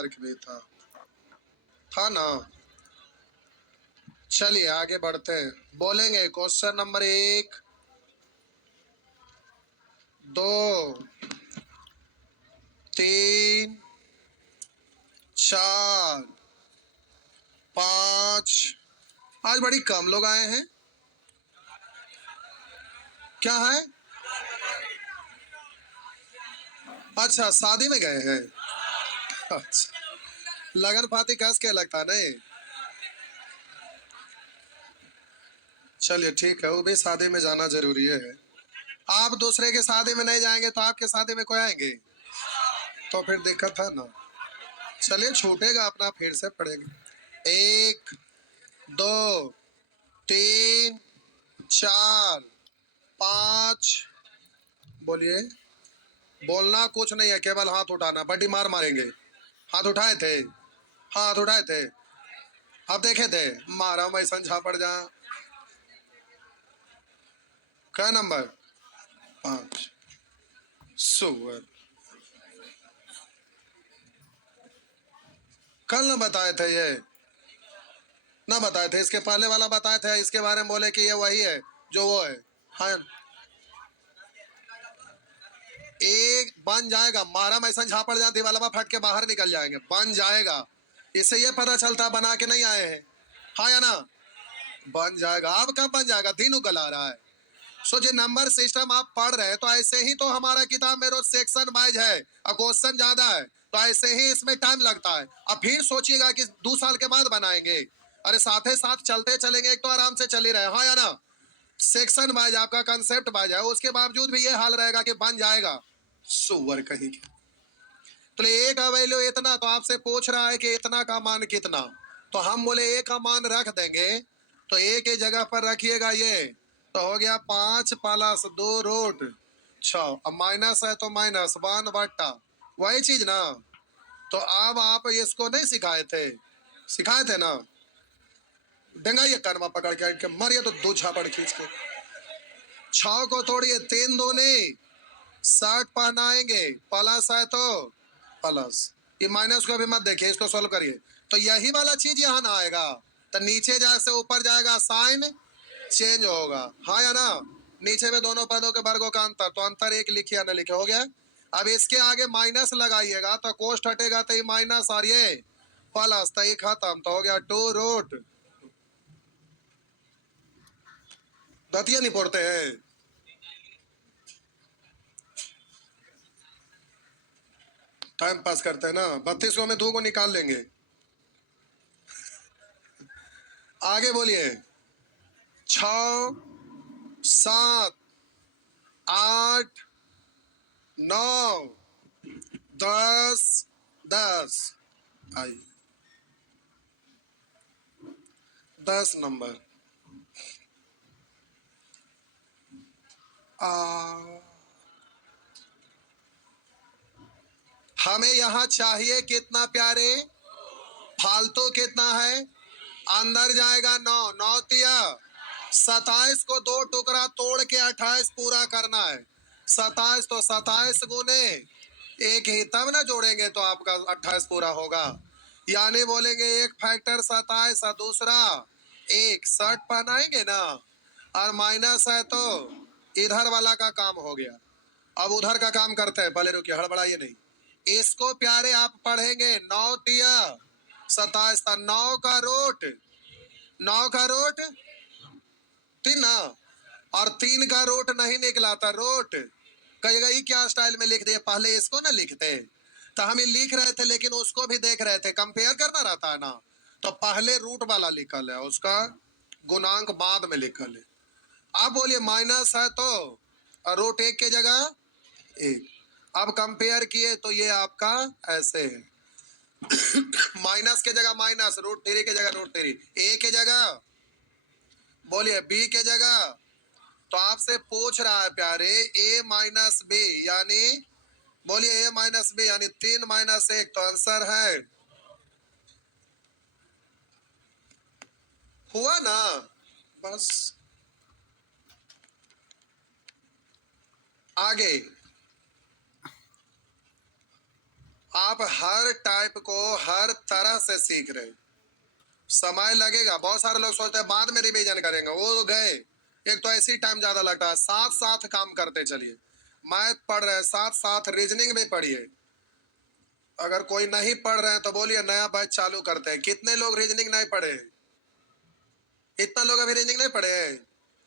Work भी था ना। चलिए आगे बढ़ते हैं, बोलेंगे क्वेश्चन नंबर 1, 2, 3, 4, 5। आज बड़ी कम लोग आए हैं, क्या है? अच्छा शादी में गए हैं। अच्छा, लगन फाती कस के लगता नहीं। चलिए ठीक है, वो भी शादी में जाना जरूरी है। आप दूसरे के शादी में नहीं जाएंगे तो आपके शादी में कोई आएंगे तो फिर दिक्कत है ना। चलिए छूटेगा अपना, फिर से पढ़ेंगे। 1, 2, 3, 4, 5। बोलिए। बोलना कुछ नहीं है, केवल हाथ उठाना, बड़ी मार मारेंगे। हाथ उठाए थे, हाथ उठाए थे, आप देखे थे, मारा मैं संझा पड़ जा। क्या नंबर? 5। सुअर, कल न बताए थे ये, ना बताए थे, इसके पहले वाला बताए थे, इसके बारे में बोले कि ये वही है जो वो है। हाँ, एक बन जाएगा, मारा मैं झापड़ जा, दीवाला फट के बाहर निकल जाएंगे, बन जाएगा। इससे ये पता चलता बना के नहीं आए हैं, हाँ या ना। बन जाएगा, अब कब बन जाएगा, दिन उगल आ रहा है। सो जो नंबर सिस्टम आप पढ़ रहे हैं, तो ऐसे ही तो हमारा किताब में रोज सेक्शन वाइज है और क्वेश्चन ज्यादा है, तो ऐसे ही इसमें टाइम लगता है। अब फिर सोचिएगा कि 2 साल के बाद बनाएंगे, अरे साथ साथ चलते चलेंगे, एक तो आराम से चल ही रहे, हाँ या ना। सेक्शन वाइज आपका कंसेप्ट वाइज है, उसके बावजूद भी ये हाल रहेगा कि बन जाएगा। सुअर कहीं के। तो ए का वैल्यू इतना, तो आपसे पूछ रहा है कि इतना का मान कितना, तो हम बोले ए का मान रख देंगे, तो ए के जगह पर रखिएगा ये, तो हो गया 5 प्लस 2 रूट 6। अब माइनस है तो माइनस 1 बट्टा वही चीज ना। तो अब आप इसको नहीं सिखाए थे, सिखाए थे ना। देंगा ये कर्मा पकड़ के मारिए तो 2 झापड़ खींच के। 6 को तोड़िए, 3 दूनी 60 पहनाएंगे, प्लस है तो प्लस, ये माइनस को भी मत देखिए, इसको सोल्व करिए, तो यही वाला चीज यहाँ ना आएगा, तो नीचे जैसे ऊपर जाएगा साइन चेंज होगा, हाँ या ना। नीचे में दोनों पदों के वर्गों का अंतर, तो अंतर एक लिखे या ना लिखे, हो गया। अब इसके आगे माइनस लगाइएगा तो कोष्ट हटेगा, तो ये माइनस और ये प्लस, तो ये खत्म, तो हो गया 2 रूट। दतिया नहीं पढ़ते हैं, टाइम पास करते हैं ना। 32 को में 2 को निकाल लेंगे। आगे बोलिए। 6, 7, 8, 9, 10, 10 आई 10 नंबर। हमें यहाँ चाहिए कितना प्यारे, फालतू कितना है, अंदर जाएगा 9, 9 तिया 27 को 2 टुकड़ा तोड़ के 28 पूरा करना है। 27 तो 27 गुने एक ही, तब ना जोड़ेंगे तो आपका 28 पूरा होगा। यानी बोलेंगे एक फैक्टर 27 और दूसरा 1, 60 पहनाएंगे ना, और माइनस है तो इधर वाला का काम हो गया। अब उधर का काम करते हैं, पहले रुकिए, हड़बड़ाइए नहीं। इसको प्यारे आप पढ़ेंगे 9 तिया 27, 9 का रूट, 9 का रूट 3 ना, और 3 का रूट नहीं निकला था, रूट कहेगा ये क्या स्टाइल में लिख दिया, पहले इसको ना लिखते, तो हम ये लिख रहे थे लेकिन उसको भी देख रहे थे, कंपेयर करना रहता है ना, तो पहले रूट वाला लिखल है, उसका गुणांक बाद में लिखल है। आप बोलिए माइनस है तो रूट 1 के जगह 1, अब कंपेयर किए तो ये आपका ऐसे है। माइनस के जगह माइनस, √3 के जगह √3, ए के जगह बोलिए बी के जगह, तो आपसे पूछ रहा है प्यारे a माइनस बी, यानी बोलिए a माइनस बी यानी 3 माइनस 1, तो आंसर है, हुआ ना। बस आगे आप हर टाइप को हर तरह से सीख रहे, समय लगेगा। बहुत सारे लोग सोचते हैं बाद में रिवीजन करेंगे, वो गए। एक तो ऐसी टाइम ज्यादा लगता है, साथ साथ काम करते चलिए। मैथ पढ़ रहे हैं, साथ साथ रीजनिंग भी पढ़िए। अगर कोई नहीं पढ़ रहे हैं तो बोलिए नया बैच चालू करते हैं। कितने लोग रीजनिंग नहीं पढ़े? इतना लोग अभी रीजनिंग नहीं पढ़े?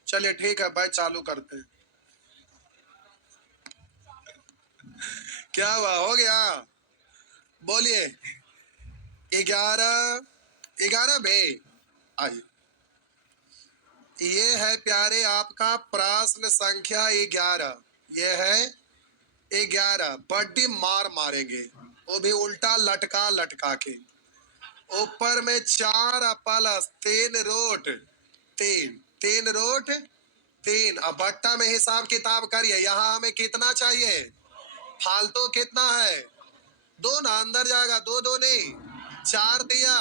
चलिए ठीक है, बैच चालू करते हैं। क्या हुआ, हो गया? बोलिए। 11 11 बे। आइए, ये है प्यारे आपका प्रश्न संख्या 11। ये है 11। बड्डी मार मारेंगे, वो भी उल्टा लटका लटका के। ऊपर में 4 प्लस 3 रूट 3, 3 रूट 3। अब बट्टा में हिसाब किताब करिए, यहाँ हमें कितना चाहिए? फालतू कितना है? 2 ना, अंदर जाएगा। 2 2 नहीं, 4 दिया।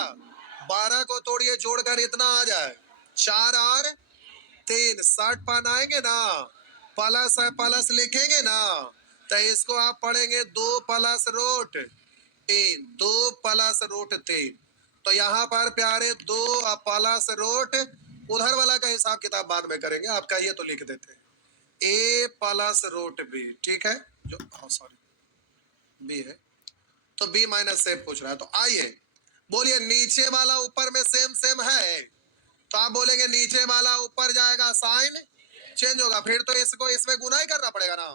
12 को तोड़िए, जोड़कर इतना आ जाए। 4 और 3, 60 पान आएंगे ना। प्लस है, प्लस लिखेंगे ना। तो इसको आप पढ़ेंगे 2 प्लस रूट 3, 2 प्लस रूट 3। तो यहाँ पर प्यारे 2 प्लस रूट, उधर वाला का हिसाब किताब बाद में करेंगे, आपका ये तो लिख देते हैं a प्लस रूट बी। ठीक है, जो सॉरी बी है, तो बी माइनस से पूछ रहा है। तो आइए बोलिए, नीचे वाला ऊपर में सेम सेम है, तो आप बोलेंगे नीचे वाला ऊपर जाएगा, साइन चेंज होगा, फिर तो इसको इसमें गुना ही करना पड़ेगा ना।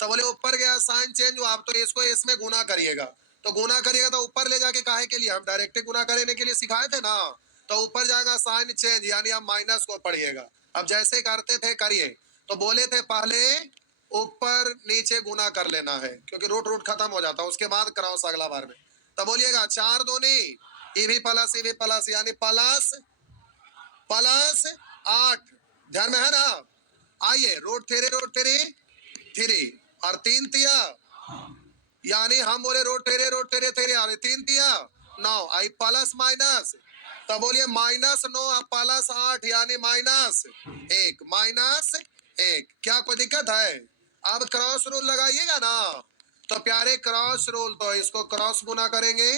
तो बोले ऊपर गया, साइन चेंज हुआ, आप तो इसको इसमें गुना करिएगा। तो गुना करिएगा तो ऊपर ले जाके काहे के लिए? हम डायरेक्ट गुना करने के लिए सिखाए थे ना। तो ऊपर जाएगा साइन चेंज, यानी आप माइनस को पढ़िएगा। अब जैसे करते थे करिए। तो बोले थे पहले ऊपर नीचे गुना कर लेना है, क्योंकि रूट रूट खत्म हो जाता है, उसके बाद क्रॉस अगला बार में। तो बोलिएगा 4 दूनी ई भी प्लस, यानी प्लस प्लस 8। ध्यान में है ना। आइए, रूट 3 और 3 तिया, यानी हम बोले रूट 3 यानी 3 तिया 9। आई प्लस माइनस, तो बोलिए -9 प्लस 8 यानी -1, -1। क्या कोई दिक्कत है? अब क्रॉस रूल लगाइएगा ना। तो प्यारे क्रॉस रूल, तो इसको क्रॉस गुना करेंगे।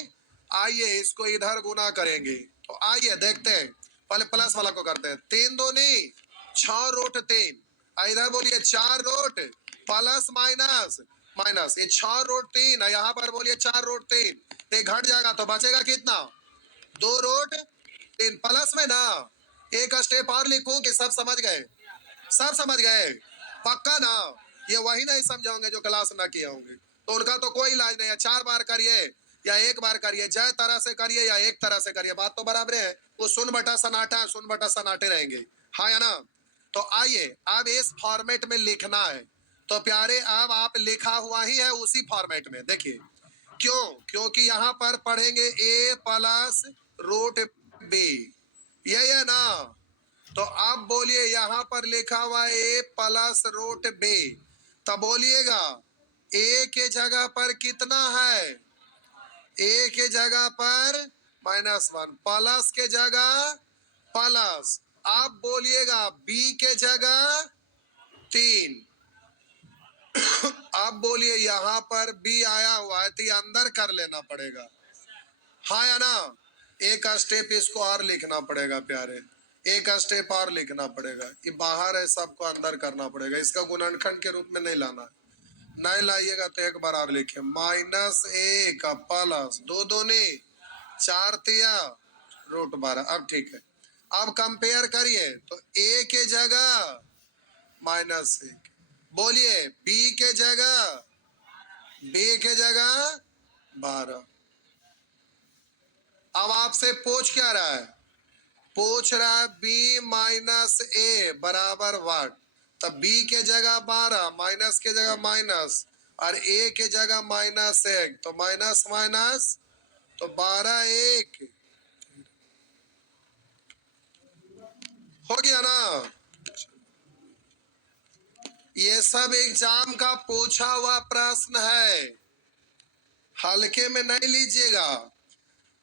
आइए इसको इधर गुना करेंगे। तो आइए देखते हैं, पहले प्लस वाला को करते हैं। 3 दूनी 6 रूट 3, इधर बोलिए 4 रूट प्लस माइनस माइनस, ये 6 रूट 3 है, यहाँ पर बोलिए 4 रूट 3। ये घट जाएगा तो बचेगा कितना? 2 रूट 3 प्लस में ना। एक स्टेप और लिखूं कि सब समझ गए? सब समझ गए पक्का ना? ये वही नहीं समझाओगे जो क्लास ना किए होंगे, तो उनका तो कोई इलाज नहीं है। 4 बार करिए या 1 बार करिए, जय तरह से करिए या एक तरह से करिए, बात तो बराबर है। वो सुन बटा सन्नाटा, सुन बटा सन्नाटे रहेंगे, हाँ या ना। तो आइए अब इस फॉर्मेट में लिखना है। तो प्यारे अब आप लिखा हुआ ही है उसी फॉर्मेट में, देखिए क्यों? क्योंकि यहाँ पर पढ़ेंगे a प्लस रूट बी, यही है ना। तो अब बोलिए यहाँ पर लिखा हुआ है a प्लस रूट बी, तब बोलिएगा a के जगह पर कितना है? a के जगह पर -1, प्लस के जगह प्लस। आप बोलिएगा b के जगह 3। आप बोलिए यहाँ पर b आया हुआ है, तो अंदर कर लेना पड़ेगा, हाँ या ना। एक स्टेप इसको और लिखना पड़ेगा प्यारे, एक स्टेप और लिखना पड़ेगा। ये बाहर है, सबको अंदर करना पड़ेगा, इसका गुणनखंड के रूप में नहीं लाना है। नहीं लाइएगा तो एक बार और लिखिए -1 प्लस 2 दूनी 4 तिया रूट 12। अब ठीक है, अब कंपेयर करिए। तो a के जगह -1, बोलिए b के जगह 12। अब आपसे पूछ क्या रहा है? पूछ रहा है b माइनस ए बराबर व्हाट। तब b के जगह 12, माइनस के जगह माइनस, और a के जगह -1, तो माइनस माइनस तो 12 1 हो गया ना। ये सब एग्जाम का पूछा हुआ प्रश्न है, हल्के में नहीं लीजिएगा।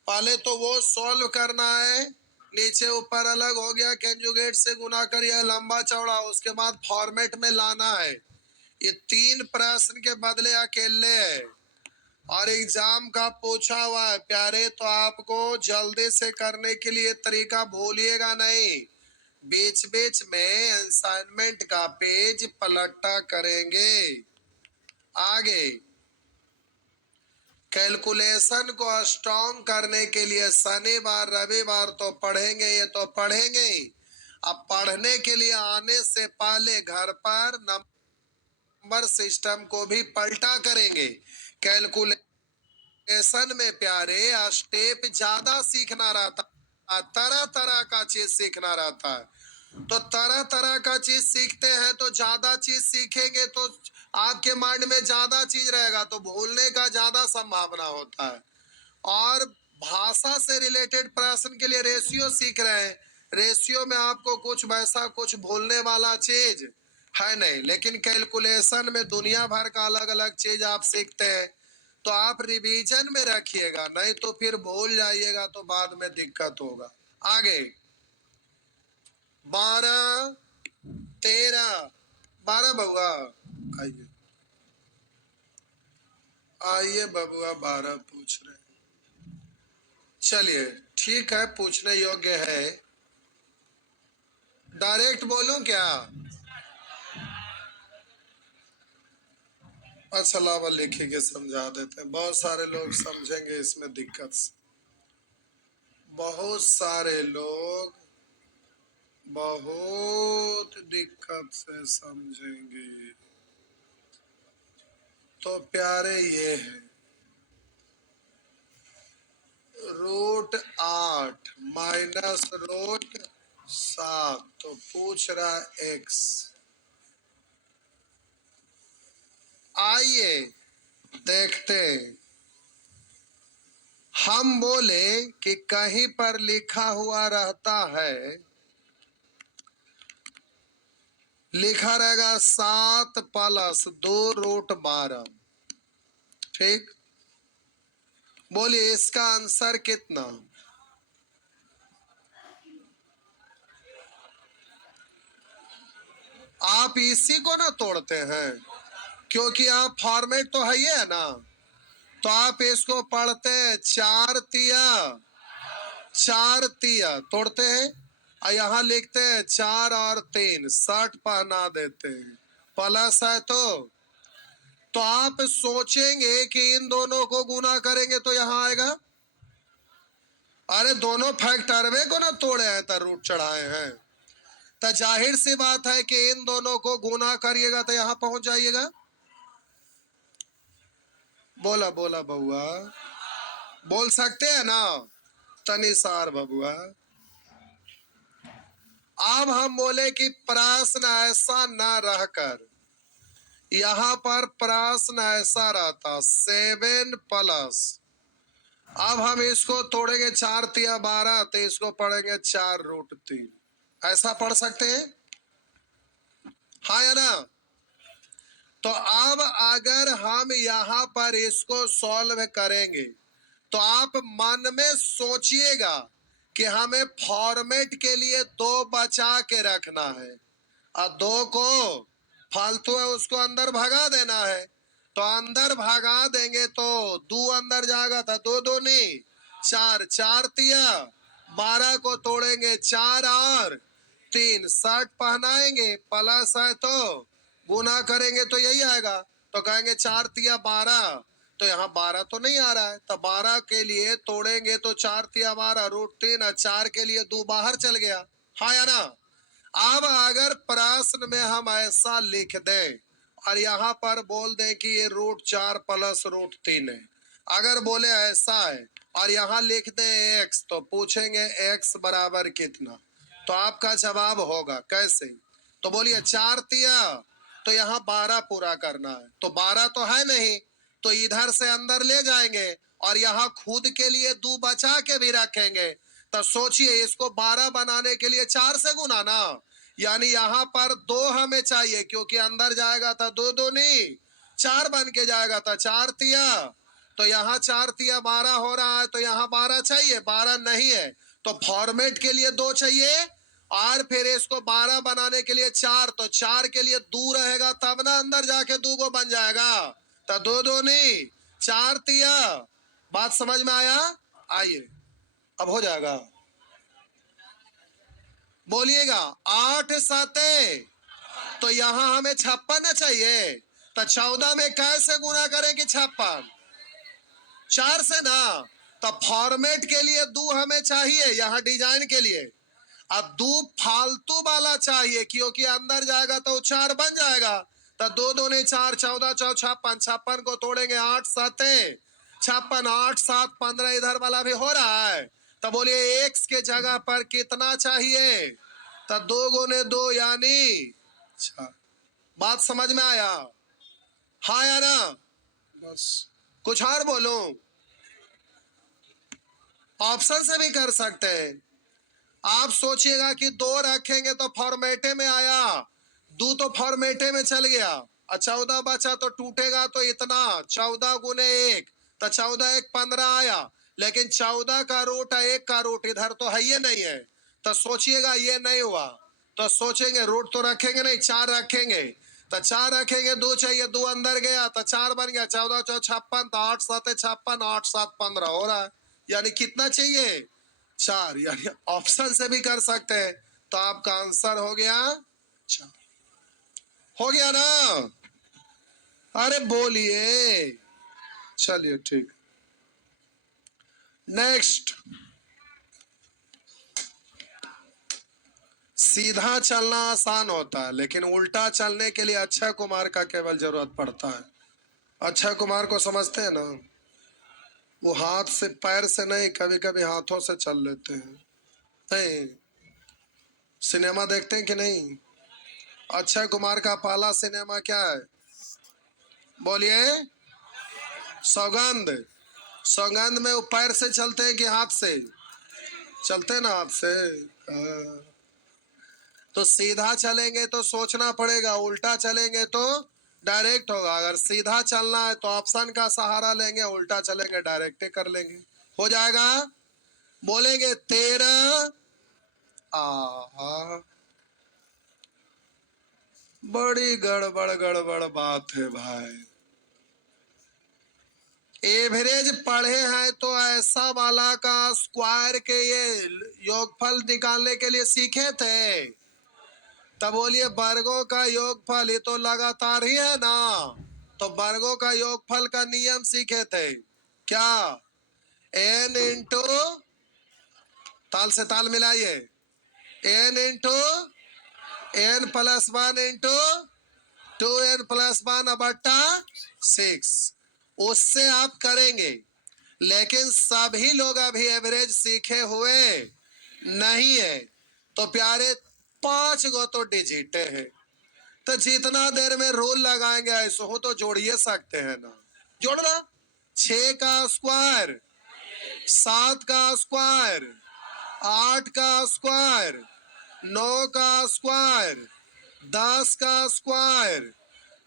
पहले तो वो सॉल्व करना है, नीचे ऊपर अलग हो गया, कंजुगेट से गुना करिए लंबा चौड़ा, उसके बाद फॉर्मेट में लाना है। ये 3 प्रश्न के बदले अकेले है, और एग्जाम का पूछा हुआ है प्यारे, तो आपको जल्दी से करने के लिए तरीका भूलिएगा नहीं। बीच बीच में असाइनमेंट का पेज पलटा करेंगे। आगे कैलकुलेशन को स्ट्रॉन्ग करने के लिए शनिवार रविवार तो पढ़ेंगे, ये तो पढ़ेंगे ही। अब पढ़ने के लिए आने से पहले घर पर नंबर सिस्टम को भी पलटा करेंगे। कैलकुलेशन में प्यारे स्टेप ज्यादा सीखना रहता है, तरह तरह का चीज सीखना रहता है। तो तरह तरह का चीज सीखते हैं तो ज्यादा चीज सीखेंगे तो आपके माइंड में ज्यादा चीज रहेगा, तो भूलने का ज्यादा संभावना होता है। और भाषा से रिलेटेड प्रश्न के लिए रेशियो सीख रहे हैं। रेशियो में आपको कुछ वैसा कुछ भूलने वाला चीज है नहीं, लेकिन कैलकुलेशन में दुनिया भर का अलग अलग चीज आप सीखते हैं। तो आप रिवीजन में रखिएगा, नहीं तो फिर भूल जाइएगा तो बाद में दिक्कत होगा। आगे 12 13 12 बबुआ आइए, आइए बबुआ 12 पूछ रहे हैं। चलिए ठीक है, पूछने योग्य है। डायरेक्ट बोलूं क्या? अच्छा लावा लिखे के समझा देते हैं, बहुत सारे लोग समझेंगे इसमें दिक्कत से। बहुत सारे लोग बहुत दिक्कत से समझेंगे। तो प्यारे ये है √8 माइनस √7, तो पूछ रहा एक्स। आइए देखते हैं। हम बोले कि कहीं पर लिखा हुआ रहता है, लिखा रहेगा 7 + 2√12। ठीक, बोलिए इसका आंसर कितना? आप इसी को ना तोड़ते हैं, क्योंकि आप फॉर्मेट तो है ही है ना। तो आप इसको पढ़ते हैं 4 तिया 4 तिया तोड़ते हैं, और यहाँ लिखते हैं 4 और 3 60 पहना देते हैं, प्लस है तो आप सोचेंगे कि इन दोनों को गुना करेंगे तो यहाँ आएगा। अरे दोनों फैक्टरवे को ना तोड़े हैं तो रूट चढ़ाए हैं, तो जाहिर सी बात है कि इन दोनों को गुना करिएगा तो यहाँ पहुंच जाइएगा। बोला बोला बबुआ, बोल सकते हैं ना तनिसार बबुआ। अब हम बोले कि प्रश्न ऐसा ना रहकर, यहाँ पर प्रश्न ऐसा रहता 7+, अब हम इसको तोड़ेंगे 4 तिया 12, तो इसको पढ़ेंगे 4√3। ऐसा पढ़ सकते हैं, हाँ या ना? तो अब अगर हम यहाँ पर इसको सॉल्व करेंगे तो आप मन में सोचिएगा कि हमें फॉर्मेट के लिए 2 बचा के रखना है, और 2 को फालतू है उसको अंदर भगा देना है। तो अंदर भगा देंगे तो 2 अंदर जाएगा था, 2 दूनी 4, 4 तिया 12 को तोड़ेंगे 4 और 3 60 पहनाएंगे, प्लस है तो गुना करेंगे तो यही आएगा। तो कहेंगे 4 तिया 12, तो यहाँ 12 तो नहीं आ रहा है, तो 12 के लिए तोड़ेंगे तो 4 तिया 12 √3, 4 के लिए 2 बाहर चल गया, हाँ या ना? अब अगर प्रश्न में हम ऐसा लिख दें और यहाँ पर बोल दें कि ये √4 + √3 है, अगर बोले ऐसा है और यहाँ लिख दें x, तो पूछेंगे x बराबर कितना, तो आपका जवाब होगा कैसे? तो बोलिए 4 तिया, तो यहाँ 12 पूरा करना है, तो 12 तो है नहीं, तो इधर से अंदर ले जाएंगे और यहाँ खुद के लिए 2 बचा के भी रखेंगे। तो सोचिए इसको 12 बनाने के लिए 4 से गुना ना, यानी यहाँ पर 2 हमें चाहिए, क्योंकि अंदर जाएगा था 2 दूनी 4 बन के जाएगा था 4 तिया, तो यहाँ 4 तिया 12 हो रहा है, तो यहाँ 12 चाहिए, 12 नहीं है, तो फॉर्मेट के लिए 2 चाहिए, और फिर इसको 12 बनाने के लिए 4, तो 4 के लिए 2 रहेगा तब ना अंदर जाके 2 को बन जाएगा, तो 2 दूनी 4 तिया, बात समझ में आया? आइए अब हो जाएगा, बोलिएगा। 8 साते, तो यहां हमें 56 चाहिए, तो 14 में कैसे गुना करें कि 56? 4 से ना। तो फॉर्मेट के लिए दो हमें चाहिए, यहां डिजाइन के लिए। अब दो फालतू वाला चाहिए, क्योंकि अंदर जाएगा तो 4 बन जाएगा। तो 2 दूने 4, 14 4 56, 56 को तोड़ेंगे 8 साते 56, 8 7 15, इधर वाला भी हो रहा है। तो बोलिए x के जगह पर कितना चाहिए? तो 2 गुने 2 यानी 4। बात समझ में आया? हाँ या ना? बस कुछ और बोलूं? ऑप्शन से भी कर सकते हैं। आप सोचिएगा कि 2 रखेंगे तो फॉर्मेटे में आया, 2 तो फॉर्मेटे में चल गया, और 14 बचा तो टूटेगा तो इतना 14 गुने 1, तो 14 1 15 आया। लेकिन 14 का रूट 1 का रूट इधर तो है ही नहीं है, तो सोचिएगा ये नहीं हुआ। तो सोचेंगे रूट तो रखेंगे नहीं, 4 रखेंगे, तो 4 रखेंगे, 2 चाहिए, 2 अंदर गया तो 4 बन गया, 14 4 56, तो 8 7 56, 8 7 15 हो रहा है। यानी कितना चाहिए? 4। यानी ऑप्शन से भी कर सकते हैं। तो आपका आंसर हो गया 4। हो गया ना? अरे बोलिए। चलिए ठीक। नेक्स्ट, सीधा चलना आसान होता है, लेकिन उल्टा चलने के लिए अक्षय कुमार का केवल जरूरत पड़ता है। अक्षय कुमार को समझते हैं ना? वो हाथ से, पैर से नहीं, कभी कभी हाथों से चल लेते हैं। नहीं, सिनेमा देखते हैं कि नहीं? अक्षय कुमार का पहला सिनेमा क्या है? बोलिए। सौगंध। सौगंध में वो पैर से चलते हैं कि हाथ से? चलते ना हाथ से। तो सीधा चलेंगे तो सोचना पड़ेगा, उल्टा चलेंगे तो डायरेक्ट होगा। अगर सीधा चलना है तो ऑप्शन का सहारा लेंगे, उल्टा चलेंगे डायरेक्ट कर लेंगे, हो जाएगा। बोलेंगे 13। बड़ी गड़बड़ गड़बड़ बात है भाई। एवरेज पढ़े हैं तो ऐसा वाला का स्क्वायर के ये योगफल निकालने के लिए सीखे थे। तब बोलिए वर्गों का योगफल, ये तो लगातार ही है ना, तो वर्गों का योगफल का नियम सीखे थे क्या? n इंटू, ताल से ताल मिलाइए, n into n plus 1 into 2n plus 1 बट्टा 6, उससे आप करेंगे। लेकिन सभी लोग अभी एवरेज सीखे हुए नहीं है, तो प्यारे 5 गो तो डिजिट है, तो जितना देर में रोल लगाएंगे ऐसे हो तो जोड़िए सकते हैं ना। जोड़ना, 6 का स्क्वायर, 7 का स्क्वायर, 8 का स्क्वायर, 9 का स्क्वायर, 10 का स्क्वायर,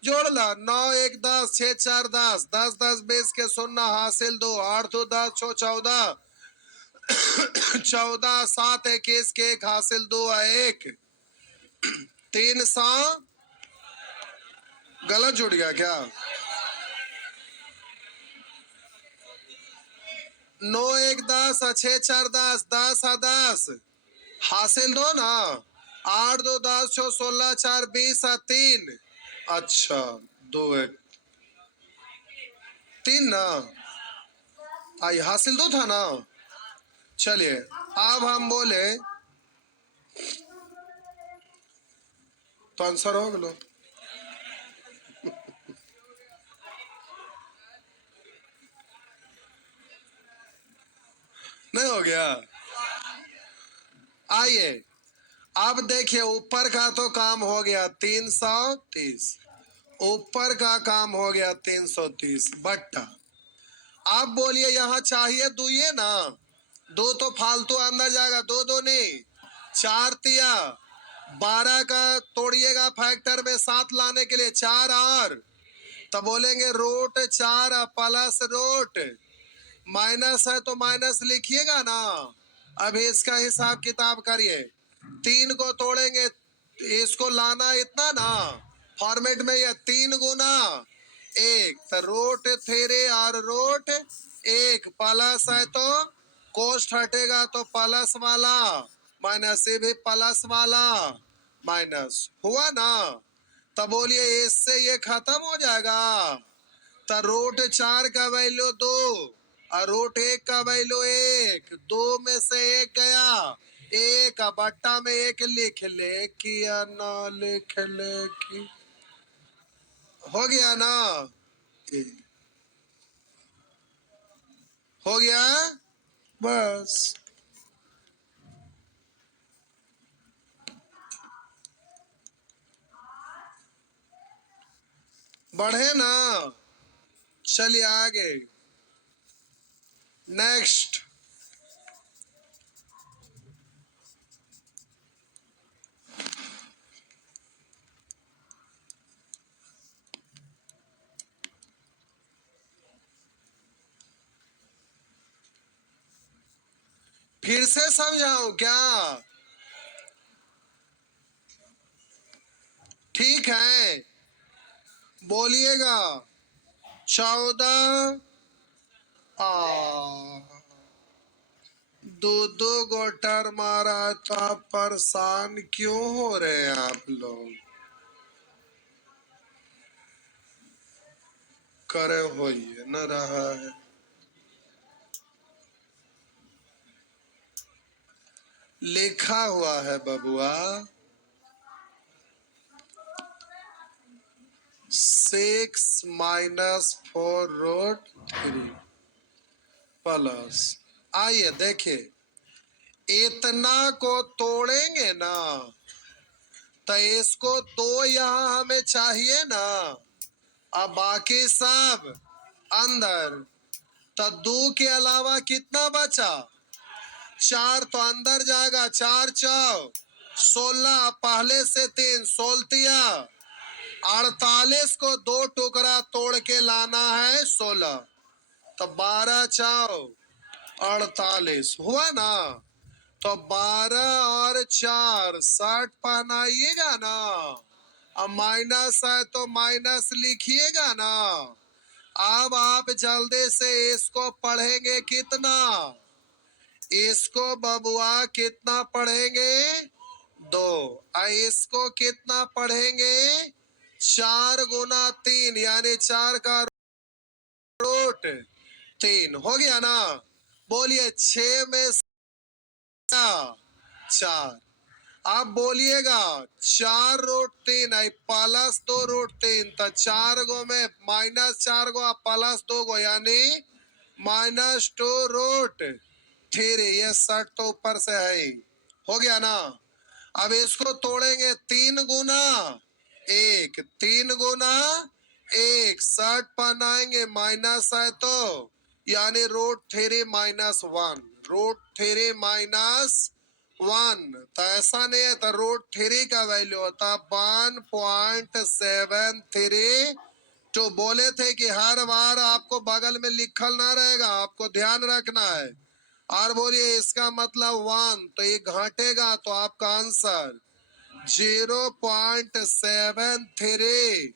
जोड़ ला। 9 1 10, 6 4 10, 10 10 20 के 0 हासिल 2, 8 2 10 6 14, 14 7 21 के 1 हासिल 2 1, 300। गलत जुड़ गया क्या? 9 1 10, 6 4 10, 10 10 हासिल 2 ना, 8 2 10 6 16 4 20 3। अच्छा 2 1 3 ना, आई हासिल 2 था ना। चलिए अब हम बोले तो आंसर हो गया। नहीं हो गया? आइए अब देखिए, ऊपर का तो काम हो गया 330, ऊपर का काम हो गया 330 बट्टा। आप बोलिए यहाँ चाहिए दुइये ना, 2 तो फालतू अंदर जाएगा, 2 2 नहीं 4 तिया, 12 का तोड़िएगा फैक्टर में 7 लाने के लिए 4 और, तो बोलेंगे रूट 4 प्लस रूट, माइनस है तो माइनस लिखिएगा ना। अभी इसका हिसाब किताब करिए, 3 को तोड़ेंगे, इसको लाना इतना ना, फॉर्मेट में ये 3 गुना एक, तो रूट थ्री और रूट एक प्लस है तो कोष्ट हटेगा तो प्लस वाला, माइनस ये भी प्लस वाला, माइनस हुआ ना। तब बोलिए इससे ये खत्म हो जाएगा। तो रूट चार का वैल्यू दो और रूट एक का वैल्यू एक, दो में से एक गया, एक बट्टा में एक लिख ले किया ना, लिख ले की हो गया ना, हो गया बस। बढ़े ना, चलिए आगे नेक्स्ट। फिर से समझाऊं क्या? ठीक है बोलिएगा। 14 दो दो गोटर मारा तो आप परेशान क्यों हो रहे हैं आप लोग? करे हो ये न रहा है। लिखा हुआ है बबुआ 6 - 4√3 प्लस। आइए देखिए, इतना को तोड़ेंगे ना तो इसको दो यहाँ हमें चाहिए ना, अब बाकी सब अंदर। तो दो के अलावा कितना बचा? चार तो अंदर जाएगा, 4×4 = 16, पहले से 3 सोलतिया 48 को दो टुकड़ा तोड़ के लाना है 16, तो 12×4 = 48 हुआ ना। तो 12 और 4 60 पहनाइएगा ना, अब माइनस है तो माइनस लिखिएगा ना। अब आप जल्दी से इसको पढ़ेंगे कितना? इसको बबुआ कितना पढ़ेंगे? 2। इसको कितना पढ़ेंगे? 4×3 यानी 4 का रूट 3 हो गया ना। बोलिए 6 में से 4। आप बोलिएगा 4√3 है +2√3, तो 4 गो में -4 गो +2 गो यानी -2√3। ये 60 तो ऊपर से है ही। हो गया ना। अब इसको तोड़ेंगे 3×1, 3×1 60 बनाएंगे, माइनस है तो यानी √3 - 1, √3 - 1। तो ऐसा नहीं है, तो √3 का वैल्यू होता 1.73। तो बोले थे कि हर बार आपको बगल में लिखल ना रहेगा, आपको ध्यान रखना है। और बोलिए इसका मतलब 1, तो ये घटेगा तो आपका आंसर 0.732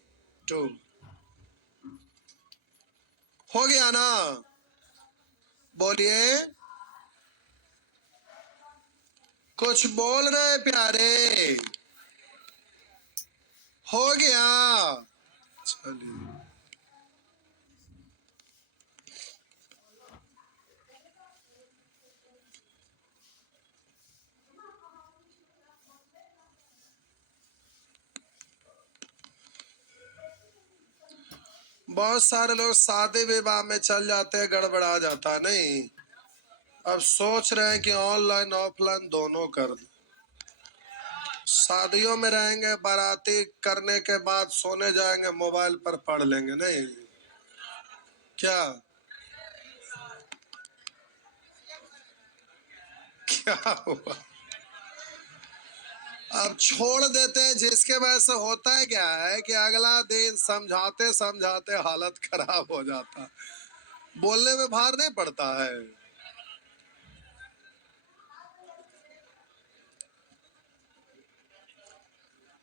हो गया ना। बोलिए कुछ बोल रहे प्यारे? हो गया। चलिए बहुत सारे लोग शादी विवाह में चल जाते हैं, गड़बड़ा जाता है नहीं। अब सोच रहे हैं कि ऑनलाइन ऑफलाइन दोनों कर दे। शादियों में रहेंगे, बाराती करने के बाद सोने जाएंगे, मोबाइल पर पढ़ लेंगे नहीं क्या? क्या हुआ? अब छोड़ देते हैं, जिसके वजह से होता है क्या है कि अगला दिन समझाते समझाते हालत खराब हो जाता, बोलने में भार नहीं पड़ता है।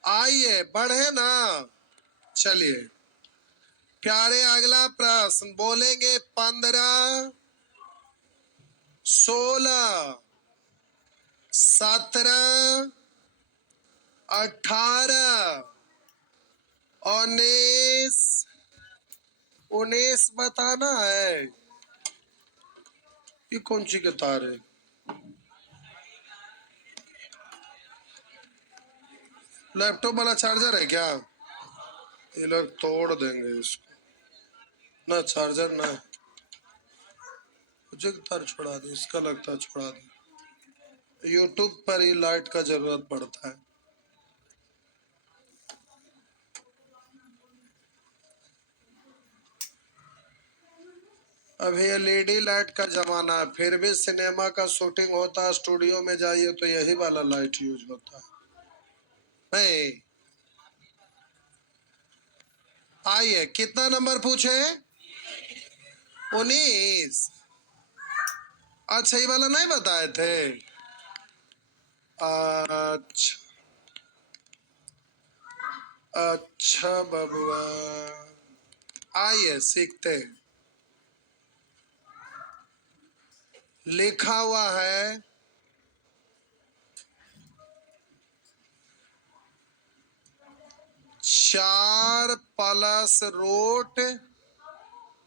आइए बढ़े ना, चलिए प्यारे अगला प्रश्न बोलेंगे 15, 16, 17, 18, 19, 19 बताना है। ये कौन सी के तार है? लैपटॉप वाला चार्जर है क्या? ये लोग तोड़ देंगे इसको। ना चार्जर ना मुझे तार छोड़ा दे, इसका लगता है छोड़ा दे। यूट्यूब पर ही लाइट का जरूरत पड़ता है। अभी एलईडी लाइट का जमाना है, फिर भी सिनेमा का शूटिंग होता है स्टूडियो में जाइए तो यही वाला लाइट यूज होता है। नहीं आइए, कितना नंबर पूछे? 19। अच्छा ये वाला नहीं बताए थे? अच्छा अच्छा बबुआ, आइए सीखते हैं। लिखा हुआ है 4 प्लस रूट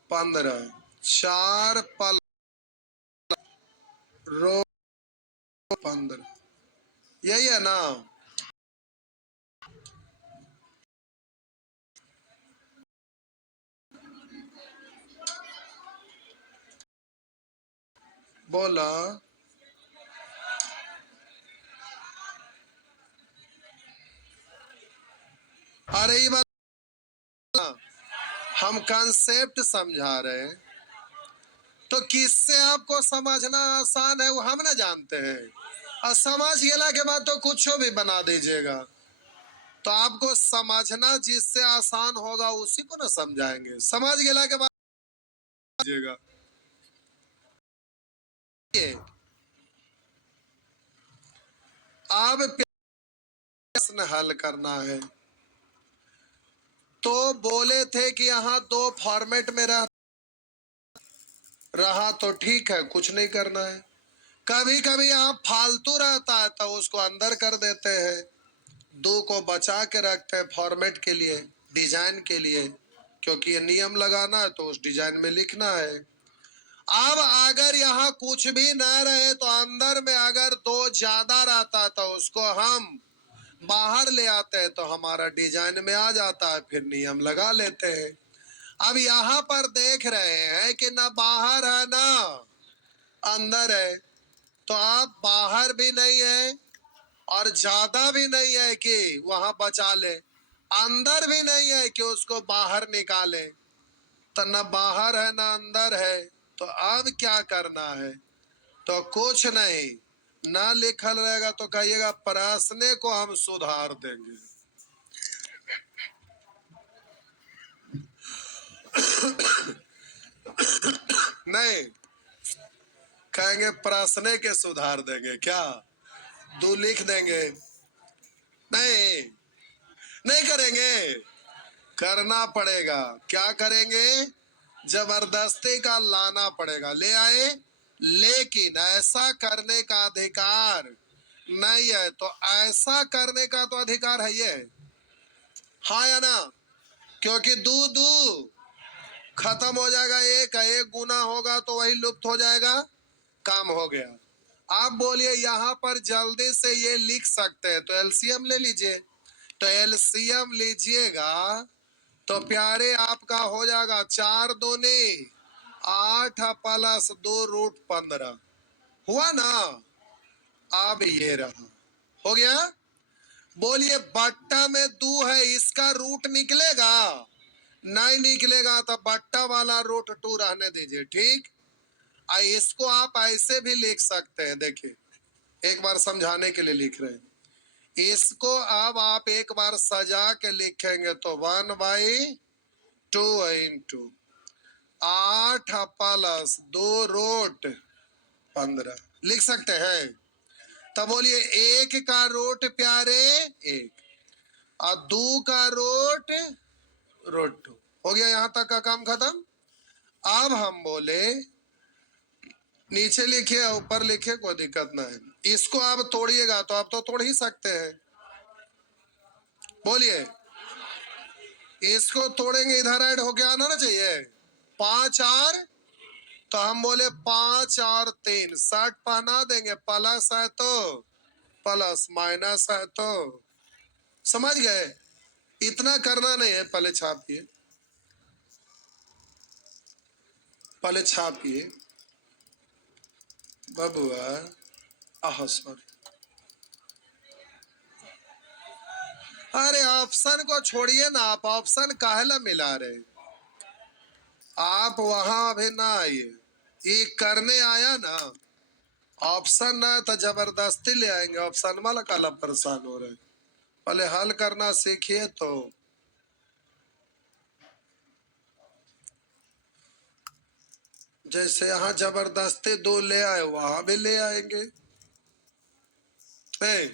15। 4 प्लस रूट 15, यही है ना? बोला अरे ये बात, हम कंसेप्ट समझा रहे हैं तो किससे आपको समझना आसान है वो हम ना जानते हैं। और समझ गेला के बाद तो कुछ भी बना दीजिएगा। तो आपको समझना जिससे आसान होगा उसी को ना समझाएंगे। समझ गेला के बाद दीजिएगा। अब प्रश्न हल करना है। तो बोले थे कि यहाँ 2 फॉर्मेट में रहा तो ठीक है, कुछ नहीं करना है। कभी कभी यहाँ फालतू रहता है तो उसको अंदर कर देते हैं, 2 को बचा के रखते हैं फॉर्मेट के लिए, डिजाइन के लिए, क्योंकि ये नियम लगाना है तो उस डिजाइन में लिखना है। अब अगर यहाँ कुछ भी न रहे तो अंदर में अगर 2 ज्यादा रहता तो उसको हम बाहर ले आते हैं तो हमारा डिजाइन में आ जाता है, फिर नियम लगा लेते हैं। अब यहाँ पर देख रहे हैं कि ना बाहर है ना अंदर है, तो आप बाहर भी नहीं है और ज्यादा भी नहीं है कि वहां बचा ले, अंदर भी नहीं है कि उसको बाहर निकाले। तो न बाहर है ना अंदर है, तो अब क्या करना है? तो कुछ नहीं, ना लिखल रहेगा तो कहिएगा प्रश्न को हम सुधार देंगे। नहीं, कहेंगे प्रश्न के सुधार देंगे क्या? 2 लिख देंगे? नहीं, नहीं करेंगे। करना पड़ेगा। क्या करेंगे? जबरदस्ती का लाना पड़ेगा, ले आए। लेकिन ऐसा करने का अधिकार नहीं है, तो ऐसा करने का तो अधिकार है ये, हाँ या ना? क्योंकि 2 2 खत्म हो जाएगा, एक है, एक गुना होगा तो वही लुप्त हो जाएगा, काम हो गया। आप बोलिए यहाँ पर जल्दी से ये लिख सकते हैं तो एलसीएम ले लीजिए। तो एलसीएम लीजिएगा तो प्यारे आपका हो जाएगा 4 दूनी 8 प्लस 2 रूट 15, हुआ ना? अब ये रहा, हो गया। बोलिए बट्टा में 2 है, इसका रूट निकलेगा? नहीं निकलेगा, तो बट्टा वाला रूट 2 रहने दीजिए, ठीक। इसको आप ऐसे भी लिख सकते हैं, देखिए एक बार समझाने के लिए लिख रहे हैं इसको। अब आप एक बार सजा के लिखेंगे तो 1/2 इंटू 8 प्लस 2 रूट 15 लिख सकते हैं। तब बोलिए 1 का रूट प्यारे 1 और 2 का रूट रूट 2। हो गया, यहां तक का काम खत्म। अब हम बोले नीचे लिखिए ऊपर लिखिए, कोई दिक्कत ना है। इसको आप तोड़िएगा तो आप तो तोड़ ही सकते हैं, बोलिए। इसको तोड़ेंगे, इधर ऐड होके आना ना चाहिए। 5 और तो हम बोले 5 और 3 60 पहना देंगे, प्लस है तो प्लस, माइनस है तो, समझ गए। इतना करना नहीं है, पहले छापिए, पहले छापिए बबुआ। आह सॉरी, अरे ऑप्शन को छोड़िए ना, आप ऑप्शन काहे मिला रहे। आप वहां अभी ना आइए, ये करने आया ना। ऑप्शन ना तो जबरदस्ती ले आएंगे, ऑप्शन वाला काला परेशान हो रहे हैं। पहले हल करना सीखिए तो। जैसे यहाँ जबरदस्ती 2 ले आए, वहां भी ले आएंगे। नहीं,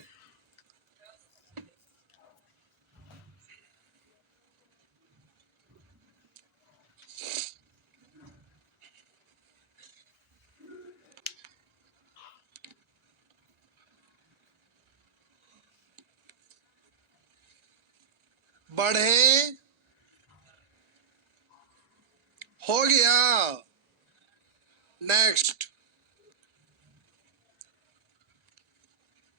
बढ़े, हो गया। नेक्स्ट,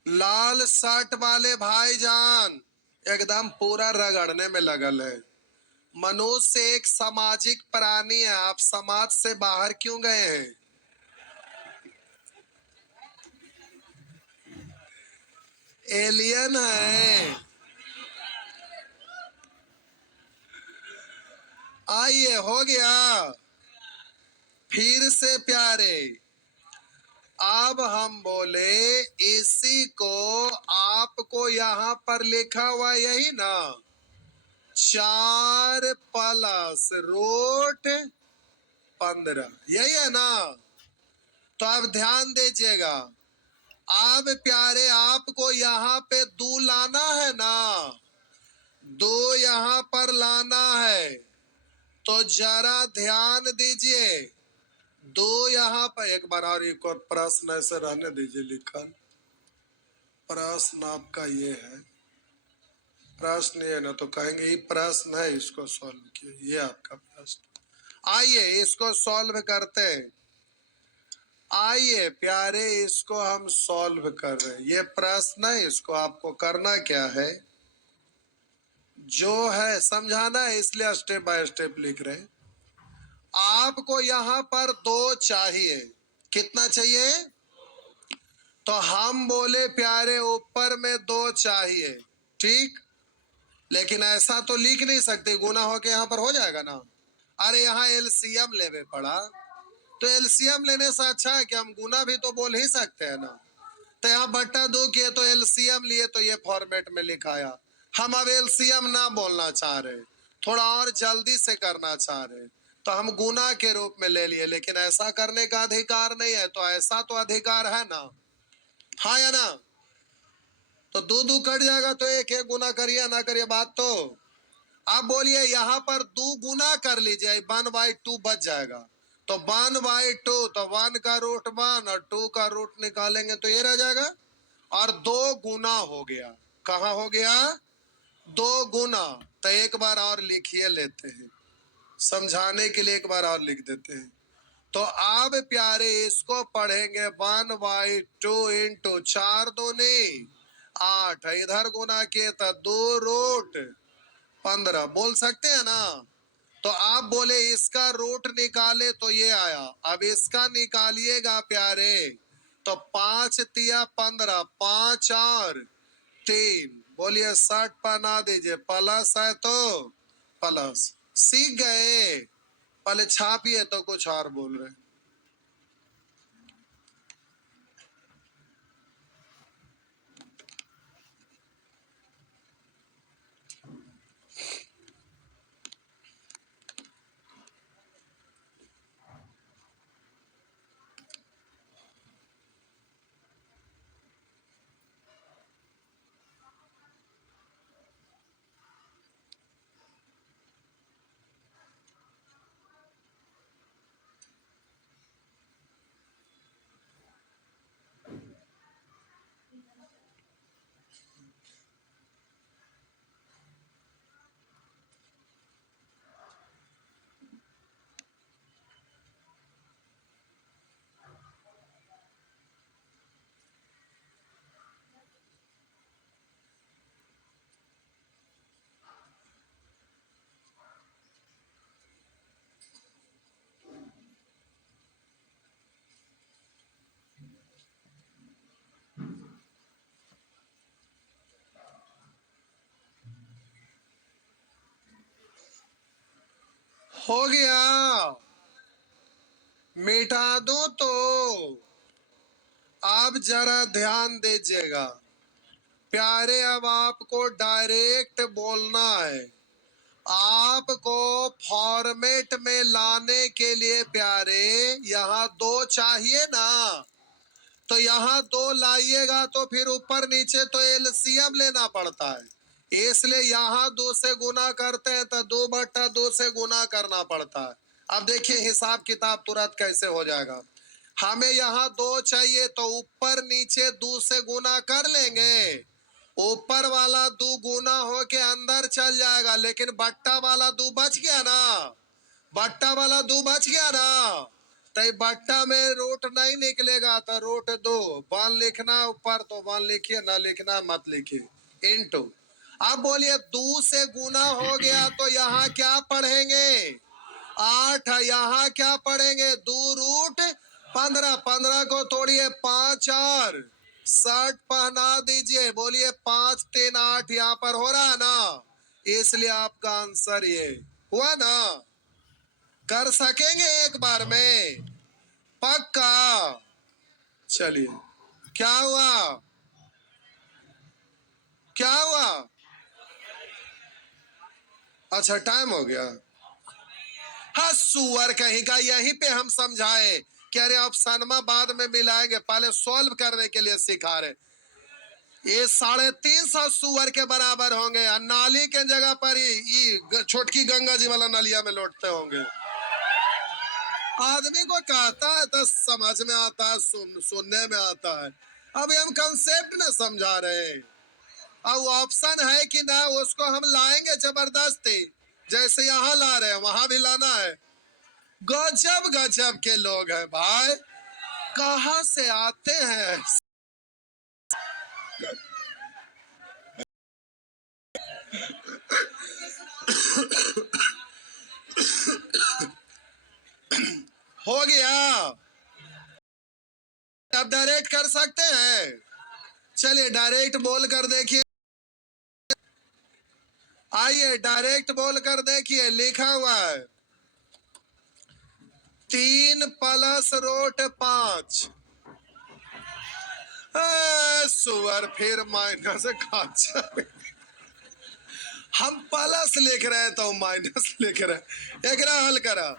लाल शर्ट वाले भाईजान एकदम पूरा रगड़ने में लगल है। मनुष्य एक सामाजिक प्राणी है, आप समाज से बाहर क्यों गए हैं। एलियन है। आइए, हो गया। फिर से प्यारे, अब हम बोले इसी को, आपको यहां पर लिखा हुआ यही ना, 4 + √15, यही है ना। तो अब ध्यान दीजिएगा, अब प्यारे आपको यहाँ पे 2 लाना है ना, 2 यहाँ पर लाना है। तो जरा ध्यान दीजिए, 2 यहाँ पर, एक बार और एक और प्रश्न ऐसे रहने दीजिए लिखल। प्रश्न आपका ये है, प्रश्न ये ना तो कहेंगे ये प्रश्न है, इसको सॉल्व किए, ये आपका प्रश्न। आइए इसको सॉल्व करते हैं। आइए प्यारे, इसको हम सॉल्व कर रहे हैं। ये प्रश्न है, इसको आपको करना क्या है, जो है समझाना है, इसलिए स्टेप बाय स्टेप लिख रहे हैं। आपको यहां पर 2 चाहिए, कितना चाहिए। तो हम बोले प्यारे ऊपर में 2 चाहिए, ठीक। लेकिन ऐसा तो लिख नहीं सकते, गुना होके यहां पर हो जाएगा ना। अरे यहाँ एलसीएम लेवे पड़ा, तो एलसीएम लेने से अच्छा है कि हम गुना भी तो बोल ही सकते हैं ना। तो यहाँ बट्टा 2 किए तो एलसीएम लिए, तो ये फॉर्मेट में लिखाया। हम अब एलसीएम ना बोलना चाह रहे, थोड़ा और जल्दी से करना चाह रहे, तो हम गुना के रूप में ले लिए। लेकिन ऐसा करने का अधिकार नहीं है, तो ऐसा तो अधिकार है ना, हाँ या ना। तो 2 2 कट जाएगा, तो 1 1 गुना करिए ना करिए बात तो। आप बोलिए यहाँ पर 2 गुना कर लीजिए, 1/2 बच जाएगा। तो 1/2, तो 1 का रूट 1 और 2 का रूट निकालेंगे तो ये रह जाएगा। और 2 गुना हो गया, कहाँ हो गया, 2 गुना। तो एक बार और लिखिए लेते हैं, समझाने के लिए एक बार और लिख देते हैं। तो अब प्यारे इसको पढ़ेंगे 1/2 इंटू 4 दूनी 8, इधर गुना किए तो 2√15, बोल सकते हैं ना। तो आप बोले इसका रूट निकाले तो ये आया, अब इसका निकालिएगा प्यारे। तो 5 × 3 = 15, 5 और 3, बोलिए 60 बना दीजिए, प्लस है तो प्लस। सीख गए, पहले छापिए तो कुछ और बोल रहे। हो गया, मिटा दो तो। आप जरा ध्यान दीजिएगा प्यारे, अब आपको डायरेक्ट बोलना है। आपको फॉर्मेट में लाने के लिए प्यारे यहाँ दो चाहिए ना, तो यहाँ दो लाइएगा तो फिर ऊपर नीचे तो एलसीएम लेना पड़ता है, इसलिए यहाँ दो से गुना करते हैं तो 2/2 से गुना करना पड़ता है। अब देखिए हिसाब किताब तुरंत कैसे हो जाएगा। हमें यहाँ दो चाहिए तो ऊपर नीचे 2 से गुना कर लेंगे, ऊपर वाला 2 गुना होके अंदर चल जाएगा, लेकिन बट्टा वाला 2 बच गया ना, बट्टा वाला 2 बच गया ना, तो बट्टा में रूट नहीं निकलेगा तो रूट 2 वन लिखना, ऊपर तो वन लिखिए, ना लिखना मत लिखिए, इनटू। अब बोलिए 2 से गुना हो गया तो यहाँ क्या पढ़ेंगे 8, यहाँ क्या पढ़ेंगे 2√15, 15 को तोड़िए 5 और 60 पहना दीजिए, बोलिए 5 3 8 यहाँ पर हो रहा है ना, इसलिए आपका आंसर ये हुआ ना। कर सकेंगे एक बार में, पक्का। चलिए, क्या हुआ, क्या हुआ? अच्छा टाइम हो गया। हाँ सुअर कहीं का, यहीं पे हम समझाए कि अरे ऑप्शन बाद में मिलाएंगे, पहले सॉल्व करने के लिए सिखा रहे। ये 350 सुअर के बराबर होंगे, नाली के जगह पर ही छोटकी गंगा जी वाला नलिया में लौटते होंगे। आदमी को कहता है तो समझ में आता है, सुनने में आता है। अभी हम कंसेप्ट न समझा रहे हैं। अब ऑप्शन है कि ना, उसको हम लाएंगे जबरदस्ती, जैसे यहाँ ला रहे हैं वहां भी लाना है। गजब गजब के लोग हैं भाई, कहां से आते हैं। हो गया, अब डायरेक्ट कर सकते हैं। चलिए डायरेक्ट बोल कर देखिए, आइए डायरेक्ट बोल कर देखिए, लिखा हुआ है 3 + √5। सुअर फिर माइनस का, हम प्लस लिख रहे हैं तो माइनस लिख रहे हैं, एक हल करा।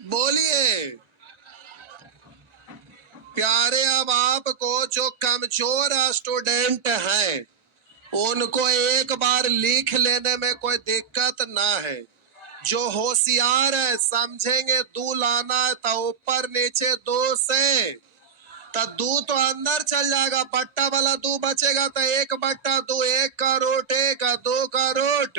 बोलिए प्यारे, अब आपको जो कमजोर स्टूडेंट हैं उनको एक बार लिख लेने में कोई दिक्कत ना है, जो होशियार है समझेंगे 2 लाना है तो ऊपर नीचे 2 से, तो 2 तो अंदर चल जाएगा, बट्टा वाला 2 बचेगा तो 1/2, 1 का रूट 1, 2 का रूट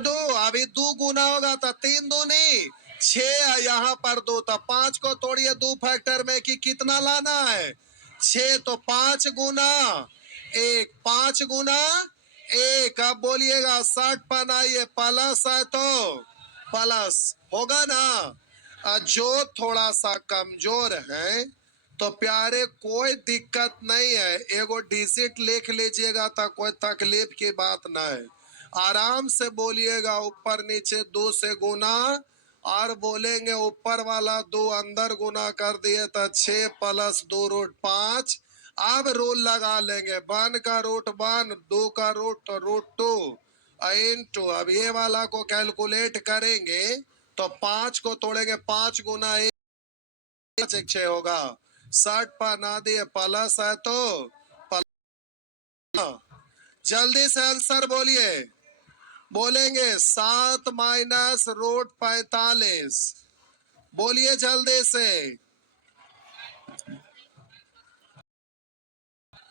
2, अभी 2 गुना होगा तो 3 दूनी 6, यहाँ पर 2, तो 5 को तोड़िए 2 फैक्टर में कि कितना लाना है 6, तो 5 गुना 1, 5 गुना 1। अब बोलिएगा 60 बनाइए, प्लस है तो प्लस होगा ना। जो थोड़ा सा कमजोर है तो प्यारे कोई दिक्कत नहीं है, एगो डिजिट लिख लीजिएगा तो कोई तकलीफ की बात ना है, आराम से बोलिएगा ऊपर नीचे 2 से गुना, और बोलेंगे ऊपर वाला 2 अंदर गुना कर दिए तो 6 + 2√5। अब रूल लगा लेंगे, 1 का रूट 1, 2 का रूट तो √2 इंटू, अब ये वाला को कैलकुलेट करेंगे तो 5 को तोड़ेंगे, 5 गुना 1 5 1 6 होगा, 60 बना दिए, प्लस है तो प्लस। जल्दी से आंसर बोलिए, बोलेंगे 7 - √45, बोलिए जल्दी से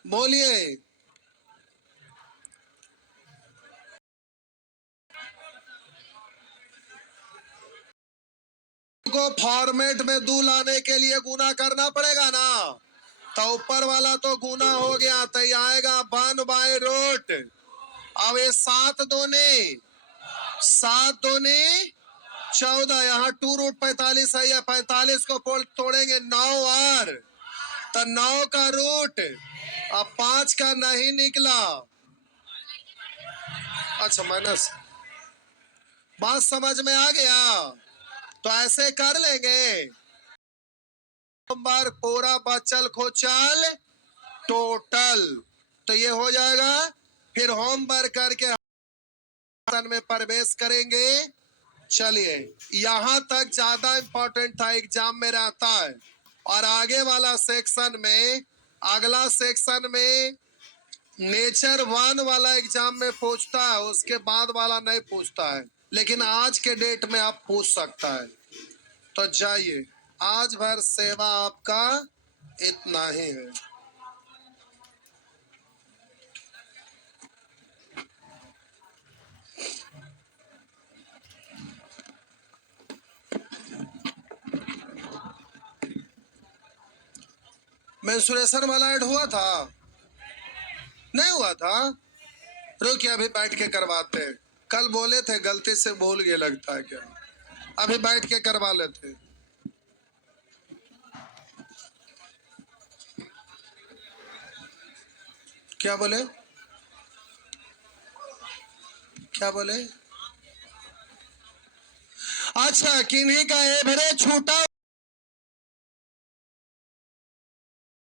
बोलिए। को फॉर्मेट में 2 लाने के लिए गुना करना पड़ेगा ना, तो ऊपर वाला तो गुना हो गया तो ये आएगा 1/√। अब ये 7 दूनी 14, यहाँ 2√45 है, 45 को तोड़ेंगे 9 और तो 9 का रूट, अब 5 का नहीं निकला, अच्छा माइनस। बात समझ में आ गया? तो ऐसे कर लेंगे, नंबर पूरा बचल खोचल टोटल, तो ये हो जाएगा। फिर होमवर्क करके में प्रवेश करेंगे। चलिए, यहां तक ज्यादा इंपॉर्टेंट था, एग्जाम में रहता है। और आगे वाला सेक्शन में, अगला सेक्शन में नेचर 1 वाला एग्जाम में पूछता है, उसके बाद वाला नहीं पूछता है, लेकिन आज के डेट में आप पूछ सकता है। तो जाइए, आज भर सेवा आपका इतना ही है। मेंसुरेशन वाला ऐड हुआ था? नहीं हुआ था? रुकिए, अभी बैठ के करवाते हैं। कल बोले थे, गलती से भूल गए लगता है। क्या अभी बैठ के करवा लेते? क्या बोले? क्या बोले? अच्छा, किन्हीं का एवरेज छूटा